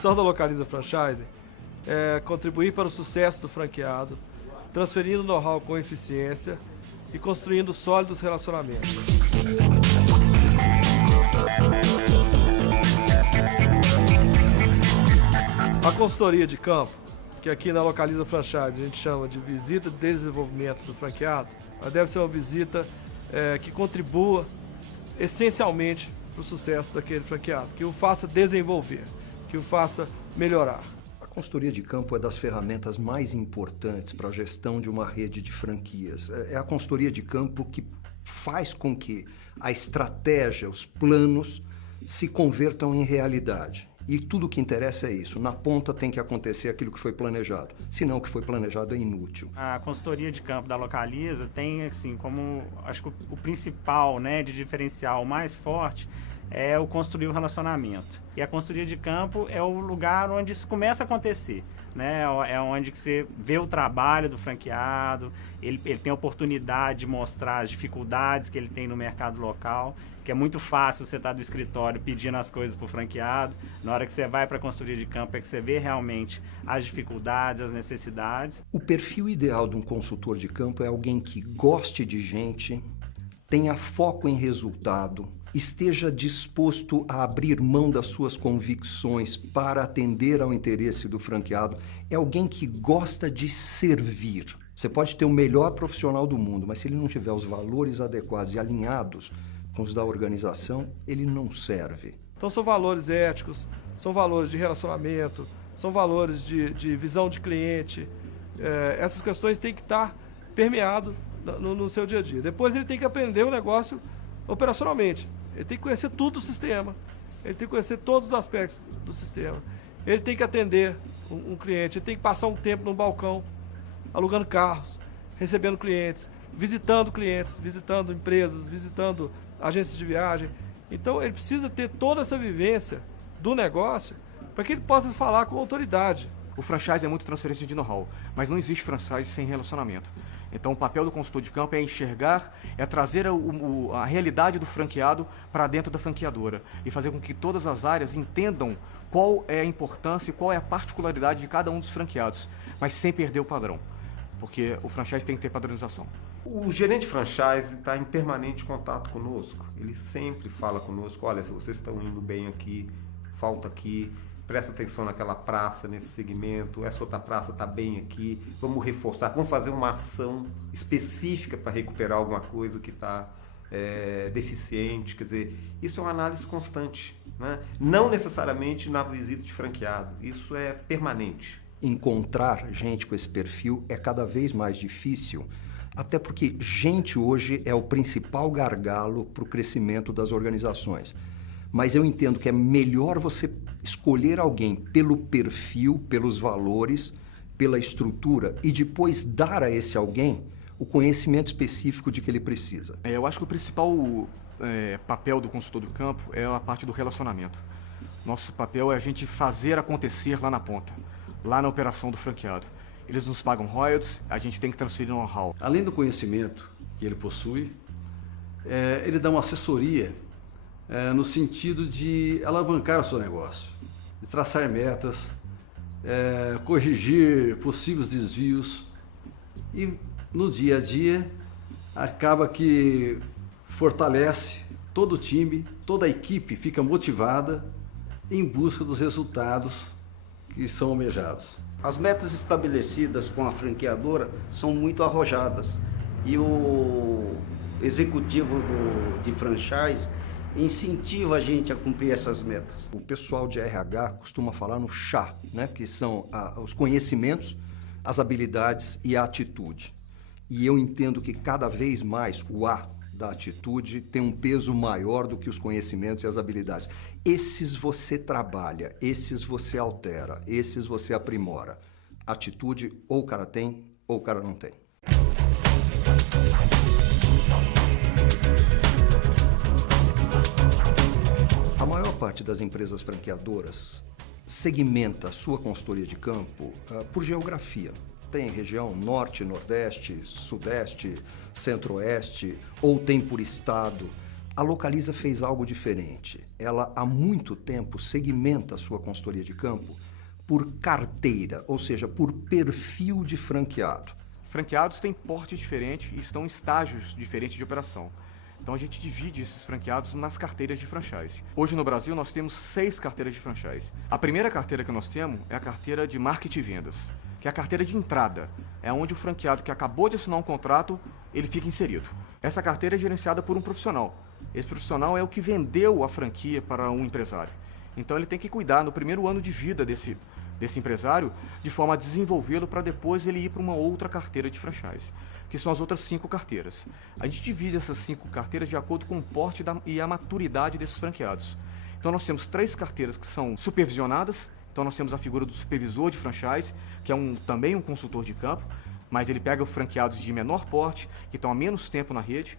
missão da Localiza Franchising é contribuir para o sucesso do franqueado, transferindo know-how com eficiência e construindo sólidos relacionamentos. A consultoria de campo, que aqui na Localiza Franchising a gente chama de visita de desenvolvimento do franqueado, ela deve ser uma visita que contribua essencialmente para o sucesso daquele franqueado, que o faça desenvolver, que o faça melhorar. A consultoria de campo é das ferramentas mais importantes para a gestão de uma rede de franquias. É a consultoria de campo que faz com que a estratégia, os planos, se convertam em realidade. E tudo o que interessa é isso. Na ponta tem que acontecer aquilo que foi planejado. Senão o que foi planejado é inútil. A consultoria de campo da Localiza tem, assim, como acho que o principal, né, de diferencial mais forte é o construir o relacionamento. E a consultoria de campo é o lugar onde isso começa a acontecer, né? É onde que você vê o trabalho do franqueado, ele tem a oportunidade de mostrar as dificuldades que ele tem no mercado local, que é muito fácil você estar do escritório pedindo as coisas para o franqueado. Na hora que você vai para a consultoria de campo é que você vê realmente as dificuldades, as necessidades. O perfil ideal de um consultor de campo é alguém que goste de gente, tenha foco em resultado, esteja disposto a abrir mão das suas convicções para atender ao interesse do franqueado. É alguém que gosta de servir. Você pode ter o melhor profissional do mundo, mas se ele não tiver os valores adequados e alinhados com os da organização, ele não serve. Então são valores éticos, são valores de relacionamento, são valores de visão de cliente. Essas questões têm que estar permeadas no seu dia a dia. Depois ele tem que aprender o negócio operacionalmente. Ele tem que conhecer tudo do sistema, ele tem que conhecer todos os aspectos do sistema. Ele tem que atender um cliente, ele tem que passar um tempo no balcão, alugando carros, recebendo clientes, visitando empresas, visitando agências de viagem. Então ele precisa ter toda essa vivência do negócio para que ele possa falar com autoridade. O franchise é muito transferência de know-how, mas não existe franchise sem relacionamento. Então o papel do consultor de campo é enxergar, é trazer a realidade do franqueado para dentro da franqueadora e fazer com que todas as áreas entendam qual é a importância e qual é a particularidade de cada um dos franqueados, mas sem perder o padrão, porque o franchise tem que ter padronização. O gerente franchise está em permanente contato conosco, ele sempre fala conosco: olha, se vocês estão indo bem aqui, falta aqui, presta atenção naquela praça, nesse segmento, essa outra praça está bem aqui, vamos reforçar, vamos fazer uma ação específica para recuperar alguma coisa que está deficiente. Quer dizer, isso é uma análise constante, né? Não necessariamente na visita de franqueado, isso é permanente. Encontrar gente com esse perfil é cada vez mais difícil, até porque gente hoje é o principal gargalo para o crescimento das organizações. Mas eu entendo que é melhor você escolher alguém pelo perfil, pelos valores, pela estrutura e depois dar a esse alguém o conhecimento específico de que ele precisa. Eu acho que o principal papel do consultor do campo é a parte do relacionamento. Nosso papel é a gente fazer acontecer lá na ponta, lá na operação do franqueado. Eles nos pagam royalties, a gente tem que transferir know-how. Além do conhecimento que ele possui, ele dá uma assessoria no sentido de alavancar o seu negócio, de traçar metas, corrigir possíveis desvios e no dia a dia acaba que fortalece todo o time, toda a equipe fica motivada em busca dos resultados que são almejados. As metas estabelecidas com a franqueadora são muito arrojadas e o executivo de franchise incentiva a gente a cumprir essas metas. O pessoal de RH costuma falar no chá, né? Que são os conhecimentos, as habilidades e a atitude. E eu entendo que cada vez mais o A da atitude tem um peso maior do que os conhecimentos e as habilidades. Esses você trabalha, esses você altera, esses você aprimora. Atitude ou o cara tem ou o cara não tem. A maior parte das empresas franqueadoras segmenta a sua consultoria de campo por geografia. Tem região norte, nordeste, sudeste, centro-oeste, ou tem por estado. A Localiza fez algo diferente. Ela, há muito tempo, segmenta a sua consultoria de campo por carteira, ou seja, por perfil de franqueado. Franqueados têm porte diferente e estão em estágios diferentes de operação. Então a gente divide esses franqueados nas carteiras de franchise. Hoje no Brasil nós temos 6 carteiras de franchise. A primeira carteira que nós temos é a carteira de marketing e vendas, que é a carteira de entrada. É onde o franqueado que acabou de assinar um contrato, ele fica inserido. Essa carteira é gerenciada por um profissional. Esse profissional é o que vendeu a franquia para um empresário. Então ele tem que cuidar no primeiro ano de vida desse empresário, de forma a desenvolvê-lo para depois ele ir para uma outra carteira de franchise, que são as outras 5 carteiras. A gente divide essas 5 carteiras de acordo com o porte e a maturidade desses franqueados. Então nós temos 3 carteiras que são supervisionadas. Então nós temos a figura do supervisor de franchise, que é também um consultor de campo, mas ele pega franqueados de menor porte, que estão há menos tempo na rede,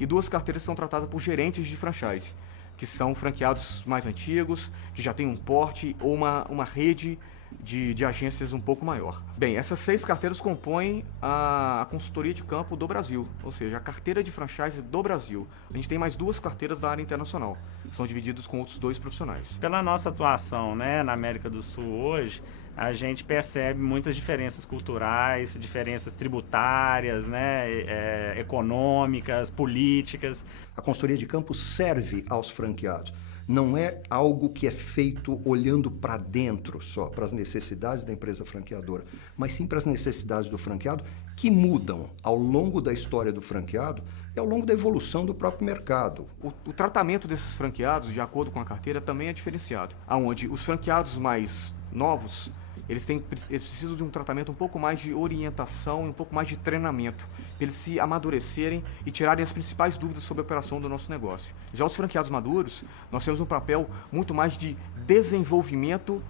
e 2 carteiras são tratadas por gerentes de franchise, que são franqueados mais antigos, que já têm um porte ou uma rede de agências um pouco maior. Bem, essas 6 carteiras compõem a consultoria de campo do Brasil, ou seja, a carteira de franchise do Brasil. A gente tem mais 2 carteiras da área internacional, são divididos com outros 2 profissionais. Pela nossa atuação, né, na América do Sul hoje, a gente percebe muitas diferenças culturais, diferenças tributárias, né, econômicas, políticas. A consultoria de campo serve aos franqueados. Não é algo que é feito olhando para dentro só, para as necessidades da empresa franqueadora, mas sim para as necessidades do franqueado, que mudam ao longo da história do franqueado e ao longo da evolução do próprio mercado. O tratamento desses franqueados, de acordo com a carteira, também é diferenciado, onde os franqueados mais novos, eles precisam de um tratamento um pouco mais de orientação e um pouco mais de treinamento, para eles se amadurecerem e tirarem as principais dúvidas sobre a operação do nosso negócio. Já os franqueados maduros, nós temos um papel muito mais de desenvolvimento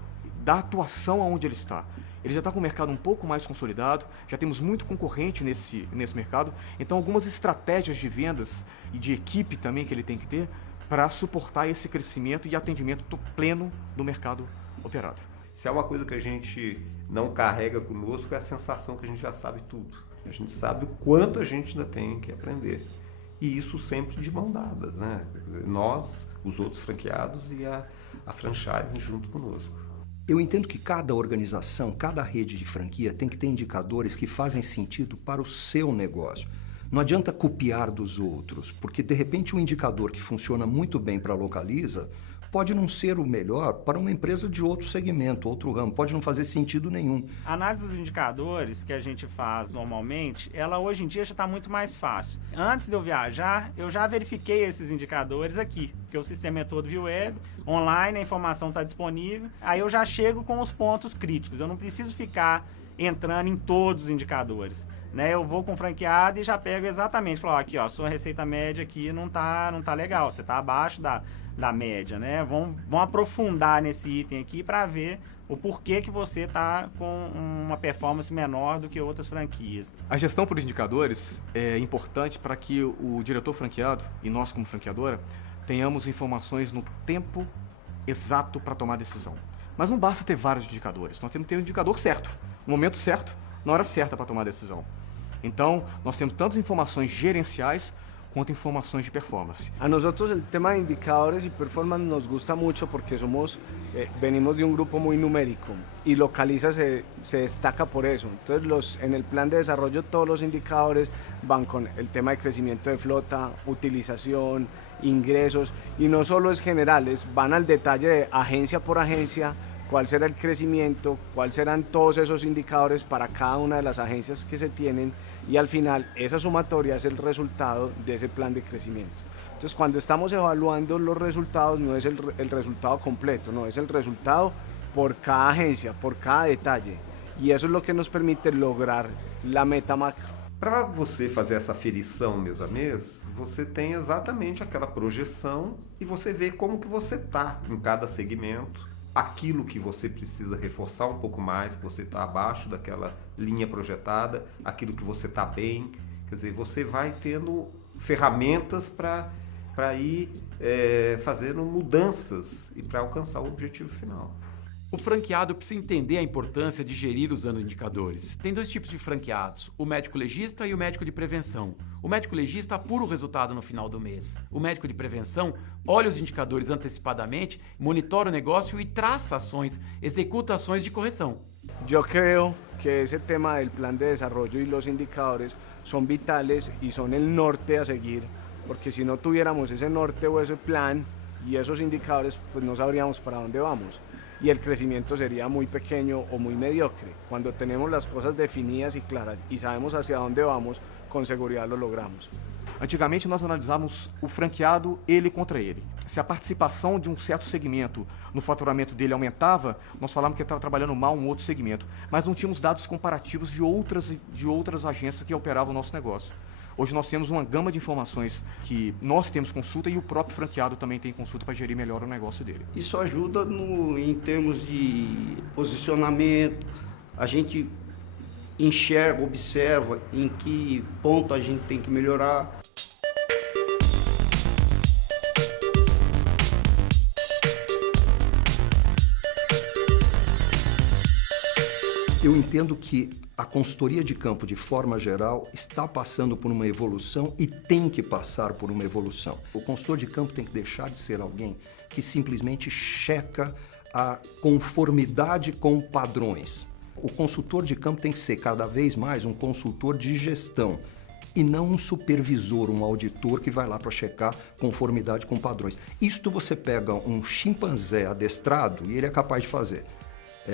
da atuação onde ele está. Ele já está com o mercado um pouco mais consolidado, já temos muito concorrente nesse mercado, então algumas estratégias de vendas e de equipe também que ele tem que ter para suportar esse crescimento e atendimento pleno do mercado operado. Se é uma coisa que a gente não carrega conosco, é a sensação que a gente já sabe tudo. A gente sabe o quanto a gente ainda tem que aprender. E isso sempre de mão dada, né? Nós, os outros franqueados e a franchise junto conosco. Eu entendo que cada organização, cada rede de franquia tem que ter indicadores que fazem sentido para o seu negócio. Não adianta copiar dos outros, porque de repente um indicador que funciona muito bem para a Localiza pode não ser o melhor para uma empresa de outro segmento, outro ramo, pode não fazer sentido nenhum. A análise dos indicadores que a gente faz normalmente, ela hoje em dia já está muito mais fácil. Antes de eu viajar, eu já verifiquei esses indicadores aqui, porque o sistema é todo via web, online, a informação está disponível, aí eu já chego com os pontos críticos, eu não preciso ficar entrando em todos os indicadores, né? Eu vou com o franqueado e já pego exatamente, falo, aqui ó, sua receita média aqui não tá legal, você está abaixo da média, né? Vamos aprofundar nesse item aqui para ver o porquê que você está com uma performance menor do que outras franquias. A gestão por indicadores é importante para que o diretor franqueado e nós como franqueadora tenhamos informações no tempo exato para tomar decisão. Mas não basta ter vários indicadores, nós temos que ter um indicador certo, no momento certo, na hora certa para tomar decisão. Então, nós temos tantas informações gerenciais quanto informações de performance. A nosotros el tema de indicadores y performance nos gusta mucho porque venimos de un grupo muy numérico y Localiza se destaca por eso. Entonces en el plan de desarrollo todos los indicadores van con el tema de crecimiento de flota, utilización, ingresos y no solo es generales, van al detalle de agencia por agencia, cuál será el crecimiento, cuáles serán todos esos indicadores para cada una de las agencias que se tienen y al final esa sumatoria es el resultado de ese plan de crecimiento. Entonces cuando estamos evaluando los resultados no es el resultado completo, no, es el resultado por cada agencia, por cada detalle e isso é o que nos permite lograr a meta macro. Para você fazer essa aferição mês a mês, você tem exatamente aquela projeção e você vê como que você está em cada segmento, aquilo que você precisa reforçar um pouco mais, que você está abaixo daquela linha projetada, aquilo que você está bem. Quer dizer, você vai tendo ferramentas para ir fazendo mudanças e para alcançar o objetivo final. O franqueado precisa entender a importância de gerir usando indicadores. Tem 2 tipos de franqueados, o médico legista e o médico de prevenção. O médico legista apura o resultado no final do mês. O médico de prevenção olha os indicadores antecipadamente, monitora o negócio e traça ações, executa ações de correção. Yo creo que ese tema del plan de desarrollo y los indicadores son vitales y son el norte a seguir, porque si no tuviéramos ese norte o ese plan y esos indicadores, pues no sabríamos para dónde vamos. Y el crecimiento sería muy pequeño o muy mediocre. Cuando tenemos las cosas definidas y claras y sabemos hacia dónde vamos, con seguridad lo logramos. Antigamente nós analisávamos o franqueado ele contra ele. Se a participação de um certo segmento no faturamento dele aumentava, nós falávamos que ele estava trabalhando mal um outro segmento, mas não tínhamos dados comparativos de outras agências que operavam o nosso negócio. Hoje nós temos uma gama de informações que nós temos consulta e o próprio franqueado também tem consulta para gerir melhor o negócio dele. Isso ajuda em termos de posicionamento, a gente enxerga, observa em que ponto a gente tem que melhorar. Eu entendo que a consultoria de campo, de forma geral, está passando por uma evolução e tem que passar por uma evolução. O consultor de campo tem que deixar de ser alguém que simplesmente checa a conformidade com padrões. O consultor de campo tem que ser cada vez mais um consultor de gestão e não um supervisor, um auditor que vai lá para checar conformidade com padrões. Isto você pega um chimpanzé adestrado e ele é capaz de fazer.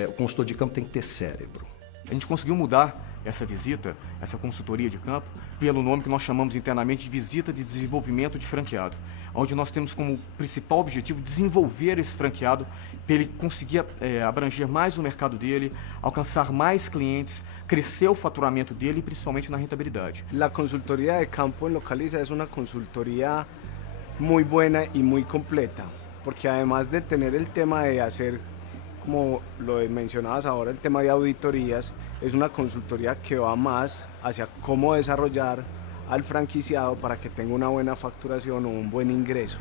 O consultor de campo tem que ter cérebro. A gente conseguiu mudar essa visita, essa consultoria de campo, pelo nome que nós chamamos internamente de visita de desenvolvimento de franqueado, onde nós temos como principal objetivo desenvolver esse franqueado para ele conseguir abranger mais o mercado dele, alcançar mais clientes, crescer o faturamento dele e principalmente na rentabilidade. La consultoría de campo en Localiza es una consultoría muy buena y muy completa, porque además de tener el tema de hacer, como lo mencionabas ahora, el tema de auditorías, es una consultoría que va más hacia cómo desarrollar al franquiciado para que tenga una buena facturación o un buen ingreso.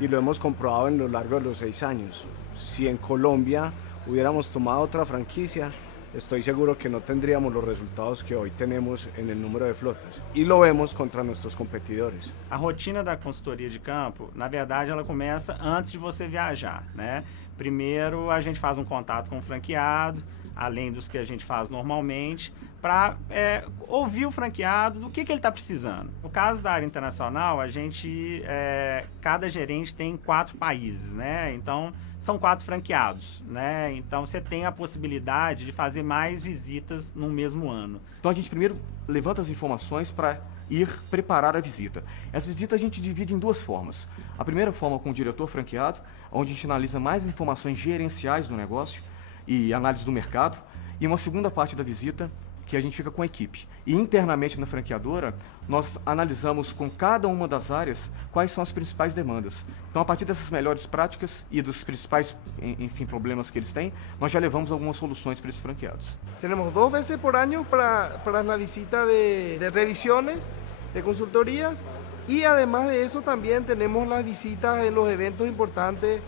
Y lo hemos comprobado en lo largo de los 6 años. Si en Colombia hubiéramos tomado otra franquicia, estoy seguro que no tendríamos los resultados que hoy tenemos en el número de flotas. Y lo vemos contra nuestros competidores. A rotina da consultoria de campo, na verdade, ela começa antes de você viajar, né? Primeiro, a gente faz um contato com o franqueado, além dos que a gente faz normalmente, para ouvir o franqueado do que ele está precisando. No caso da área internacional, a gente, cada gerente tem 4 países, né? Então, são 4 franqueados, né? Então, você tem a possibilidade de fazer mais visitas no mesmo ano. Então a gente primeiro levanta as informações para ir preparar a visita. Essa visita a gente divide em 2 formas. A primeira forma com o diretor franqueado, onde a gente analisa mais informações gerenciais do negócio e análise do mercado. E uma segunda parte da visita que a gente fica com a equipe. E internamente na franqueadora, nós analisamos com cada uma das áreas quais são as principais demandas. Então, a partir dessas melhores práticas e dos principais, enfim, problemas que eles têm, nós já levamos algumas soluções para esses franqueados. Tenemos 2 veces por año para la visita de revisiones, de consultorías, y además de eso también tenemos las visitas en los eventos importantes,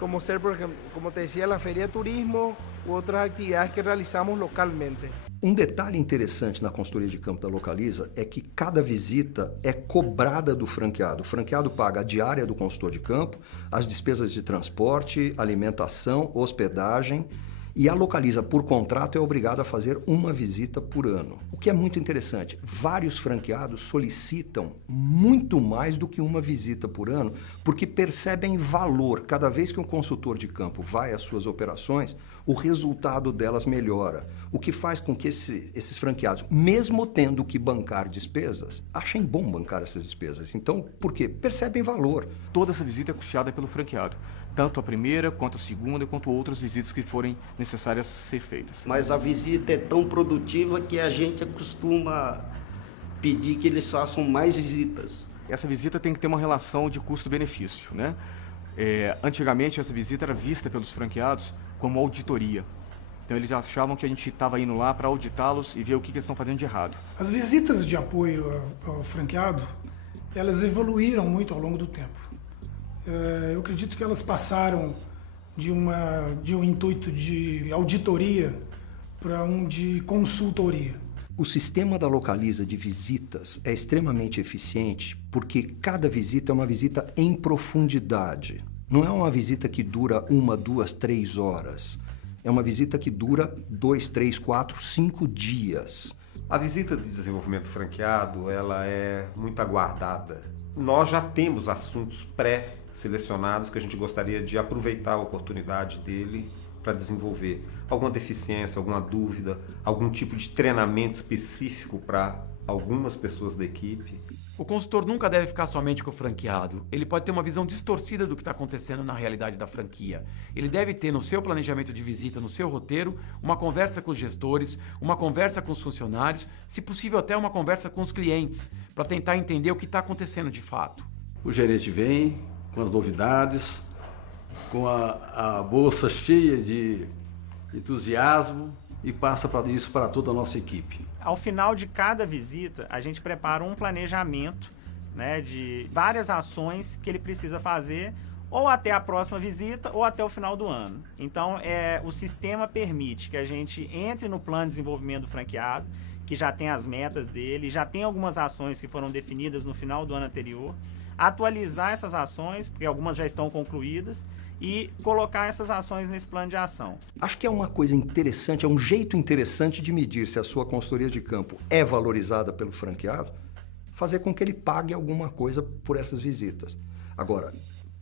como ser, por ejemplo, como te decía, la Feria de Turismo u otras actividades que realizamos localmente. Um detalhe interessante na consultoria de campo da Localiza é que cada visita é cobrada do franqueado. O franqueado paga a diária do consultor de campo, as despesas de transporte, alimentação, hospedagem, e a Localiza, por contrato, é obrigada a fazer uma visita por ano. O que é muito interessante, vários franqueados solicitam muito mais do que uma visita por ano, porque percebem valor. Cada vez que um consultor de campo vai às suas operações, o resultado delas melhora. O que faz com que esses franqueados, mesmo tendo que bancar despesas, achem bom bancar essas despesas. Então, por quê? Percebem valor. Toda essa visita é custeada pelo franqueado. Tanto a primeira, quanto a segunda, quanto outras visitas que forem necessárias ser feitas. Mas a visita é tão produtiva que a gente costuma pedir que eles façam mais visitas. Essa visita tem que ter uma relação de custo-benefício, né? Antigamente, essa visita era vista pelos franqueados como auditoria. Então, eles achavam que a gente estava indo lá para auditá-los e ver o que eles estão fazendo de errado. As visitas de apoio ao franqueado, elas evoluíram muito ao longo do tempo. Eu acredito que elas passaram de um intuito de auditoria para um de consultoria. O sistema da Localiza de visitas é extremamente eficiente porque cada visita é uma visita em profundidade. Não é uma visita que dura 1, 2, 3 horas. É uma visita que dura 2, 3, 4, 5 dias. A visita de desenvolvimento franqueado, ela é muito aguardada. Nós já temos assuntos pré-selecionados que a gente gostaria de aproveitar a oportunidade dele para desenvolver. Alguma deficiência, alguma dúvida, algum tipo de treinamento específico para algumas pessoas da equipe. O consultor nunca deve ficar somente com o franqueado. Ele pode ter uma visão distorcida do que está acontecendo na realidade da franquia. Ele deve ter no seu planejamento de visita, no seu roteiro, uma conversa com os gestores, uma conversa com os funcionários, se possível até uma conversa com os clientes, para tentar entender o que está acontecendo de fato. O gerente vem com as novidades, com a bolsa cheia de entusiasmo e passa isso para toda a nossa equipe. Ao final de cada visita, a gente prepara um planejamento, né, de várias ações que ele precisa fazer ou até a próxima visita ou até o final do ano. Então, o sistema permite que a gente entre no plano de desenvolvimento do franqueado, que já tem as metas dele, já tem algumas ações que foram definidas no final do ano anterior, atualizar essas ações, porque algumas já estão concluídas, e colocar essas ações nesse plano de ação. Acho que é uma coisa interessante, é um jeito interessante de medir se a sua consultoria de campo é valorizada pelo franqueado, fazer com que ele pague alguma coisa por essas visitas. Agora,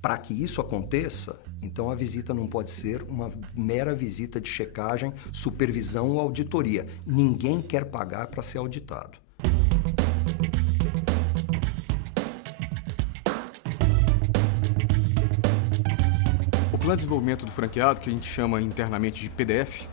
para que isso aconteça, então a visita não pode ser uma mera visita de checagem, supervisão ou auditoria. Ninguém quer pagar para ser auditado. O plano de desenvolvimento do franqueado, que a gente chama internamente de PDF,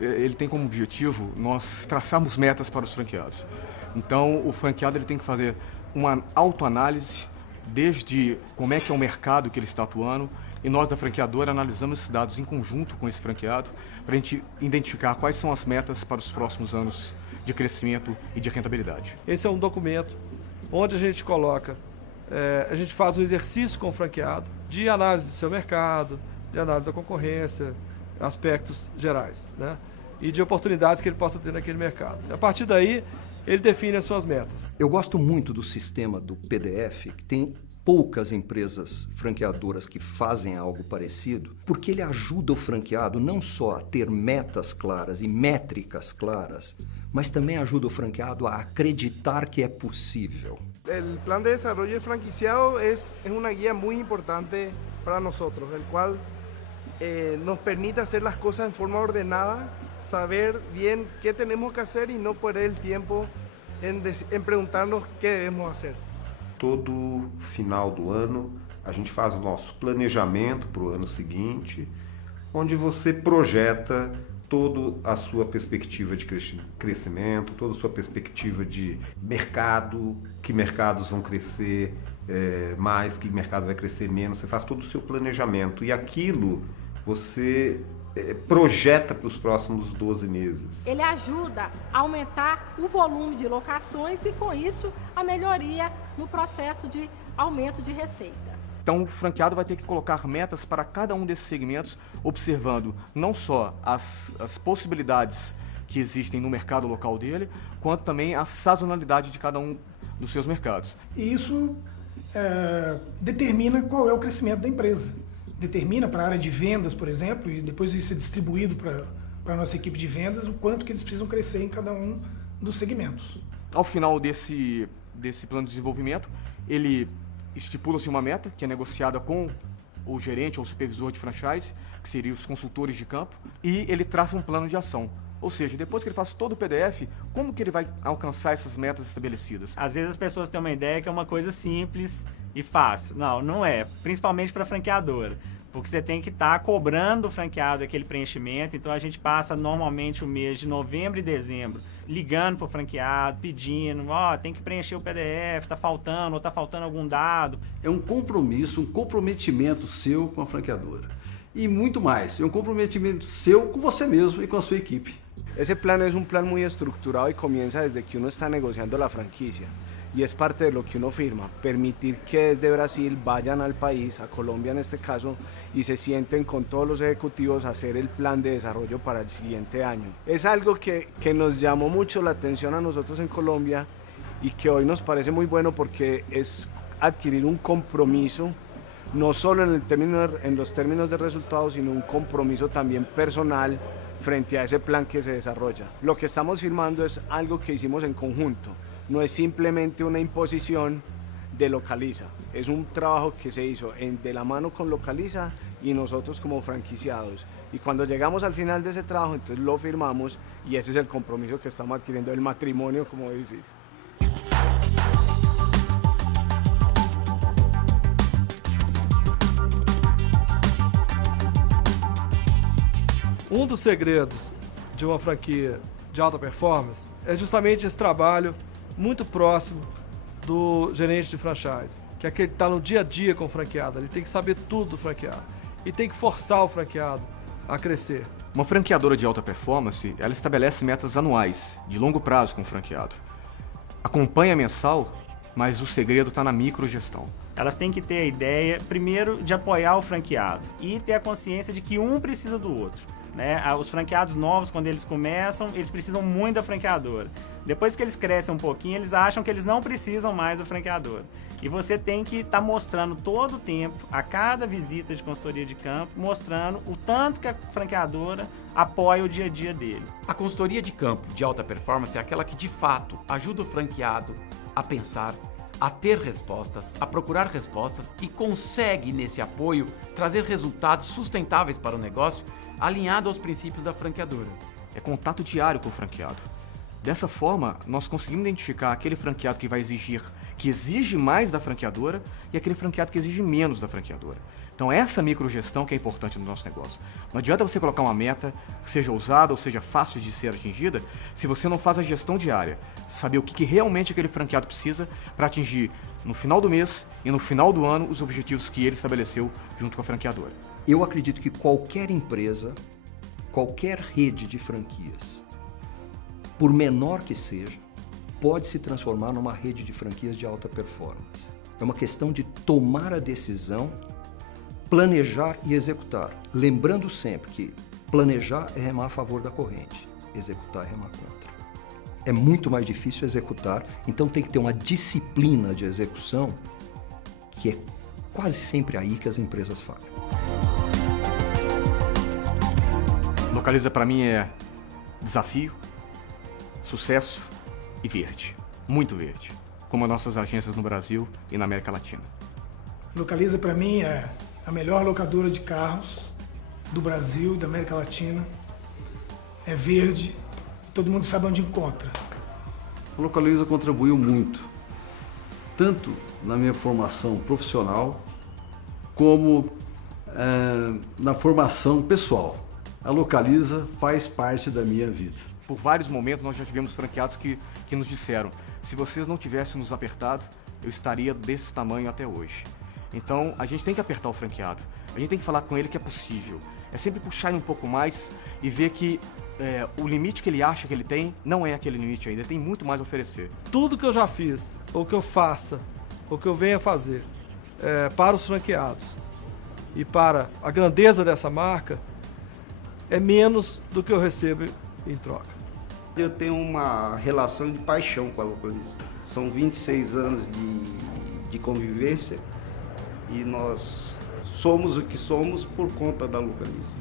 ele tem como objetivo nós traçarmos metas para os franqueados. Então, o franqueado ele tem que fazer uma autoanálise desde como é que é o mercado que ele está atuando, e nós da franqueadora analisamos esses dados em conjunto com esse franqueado para a gente identificar quais são as metas para os próximos anos de crescimento e de rentabilidade. Esse é um documento onde a gente coloca, a gente faz um exercício com o franqueado de análise do seu mercado, de análise da concorrência, aspectos gerais, né? E de oportunidades que ele possa ter naquele mercado. A partir daí, ele define as suas metas. Eu gosto muito do sistema do PDF, que tem poucas empresas franqueadoras que fazem algo parecido, porque ele ajuda o franqueado não só a ter metas claras e métricas claras, mas também ajuda o franqueado a acreditar que é possível. El plan de desarrollo del franquiciado es una guía muy importante para nosotros, el cual nos permite hacer las cosas en forma ordenada, saber bien qué tenemos que hacer y no perder el tiempo en preguntarnos qué debemos hacer. Todo final do ano, a gente faz o nosso planejamento para o ano seguinte, onde você projeta toda a sua perspectiva de crescimento, toda a sua perspectiva de mercado, que mercados vão crescer mais, que mercado vai crescer menos. Você faz todo o seu planejamento e aquilo você projeta para os próximos 12 meses. Ele ajuda a aumentar o volume de locações e, com isso, a melhoria no processo de aumento de receita. Então, o franqueado vai ter que colocar metas para cada um desses segmentos, observando não só as possibilidades que existem no mercado local dele, quanto também a sazonalidade de cada um dos seus mercados. E isso determina qual é o crescimento da empresa. Determina para a área de vendas, por exemplo, e depois isso é distribuído para a nossa equipe de vendas, o quanto que eles precisam crescer em cada um dos segmentos. Ao final desse plano de desenvolvimento, ele estipula-se uma meta que é negociada com o gerente ou o supervisor de franchise, que seriam os consultores de campo, e ele traça um plano de ação. Ou seja, depois que ele faz todo o PDF, como que ele vai alcançar essas metas estabelecidas? Às vezes as pessoas têm uma ideia que é uma coisa simples e fácil. Não, não é. Principalmente para a franqueadora. Porque você tem que estar cobrando o franqueado aquele preenchimento. Então a gente passa normalmente o mês de novembro e dezembro ligando para o franqueado, pedindo, tem que preencher o PDF, está faltando ou está faltando algum dado. É um compromisso, um comprometimento seu com a franqueadora. E muito mais, é um comprometimento seu com você mesmo e com a sua equipe. Ese plan es un plan muy estructurado y comienza desde que uno está negociando la franquicia. y es parte de lo que uno firma, permitir que desde Brasil vayan al país, a Colombia en este caso, y se sienten con todos los ejecutivos a hacer el plan de desarrollo para el siguiente año. Es algo que nos llamó mucho la atención a nosotros en Colombia y que hoy nos parece muy bueno porque es adquirir un compromiso, no solo en los términos de resultados, sino un compromiso también personal frente a ese plan que se desarrolla. Lo que estamos firmando es algo que hicimos en conjunto, no es simplemente una imposición de Localiza, es un trabajo que se hizo de la mano con Localiza y nosotros como franquiciados. Y cuando llegamos al final de ese trabajo, entonces lo firmamos y ese es el compromiso que estamos adquiriendo, el matrimonio, como dices. Um dos segredos de uma franquia de alta performance é justamente esse trabalho muito próximo do gerente de franchise, que é aquele que está no dia a dia com o franqueado. Ele tem que saber tudo do franqueado e tem que forçar o franqueado a crescer. Uma franqueadora de alta performance, ela estabelece metas anuais, de longo prazo com o franqueado. Acompanha mensal, mas o segredo está na microgestão. Elas têm que ter a ideia, primeiro, de apoiar o franqueado e ter a consciência de que um precisa do outro. Né? Os franqueados novos, quando eles começam, eles precisam muito da franqueadora. Depois que eles crescem um pouquinho, eles acham que eles não precisam mais da franqueadora. E você tem que estar mostrando todo o tempo, a cada visita de consultoria de campo, mostrando o tanto que a franqueadora apoia o dia a dia dele. A consultoria de campo de alta performance é aquela que, de fato, ajuda o franqueado a pensar, a ter respostas, a procurar respostas e consegue, nesse apoio, trazer resultados sustentáveis para o negócio, alinhado aos princípios da franqueadora. É contato diário com o franqueado. Dessa forma, nós conseguimos identificar aquele franqueado que exige mais da franqueadora e aquele franqueado que exige menos da franqueadora. Então essa microgestão que é importante no nosso negócio. Não adianta você colocar uma meta que seja ousada ou seja fácil de ser atingida se você não faz a gestão diária, saber o que realmente aquele franqueado precisa para atingir no final do mês e no final do ano os objetivos que ele estabeleceu junto com a franqueadora. Eu acredito que qualquer empresa, qualquer rede de franquias, por menor que seja, pode se transformar numa rede de franquias de alta performance. É uma questão de tomar a decisão, planejar e executar. Lembrando sempre que planejar é remar a favor da corrente, executar é remar contra. É muito mais difícil executar, então tem que ter uma disciplina de execução que é quase sempre aí que as empresas falham. Localiza para mim é desafio, sucesso e verde. Muito verde. Como as nossas agências no Brasil e na América Latina. Localiza para mim é a melhor locadora de carros do Brasil e da América Latina. É verde, todo mundo sabe onde encontra. A Localiza contribuiu muito, tanto na minha formação profissional, como na formação pessoal. A Localiza faz parte da minha vida. Por vários momentos nós já tivemos franqueados que nos disseram: se vocês não tivessem nos apertado, eu estaria desse tamanho até hoje. Então a gente tem que apertar o franqueado, a gente tem que falar com ele que é possível. É sempre puxar ele um pouco mais e ver que o limite que ele acha que ele tem não é aquele limite ainda, ele tem muito mais a oferecer. Tudo que eu já fiz, ou que eu faça, ou que eu venha fazer para os franqueados e para a grandeza dessa marca, é menos do que eu recebo em troca. Eu tenho uma relação de paixão com a Localiza. São 26 anos de convivência e nós somos o que somos por conta da Localiza.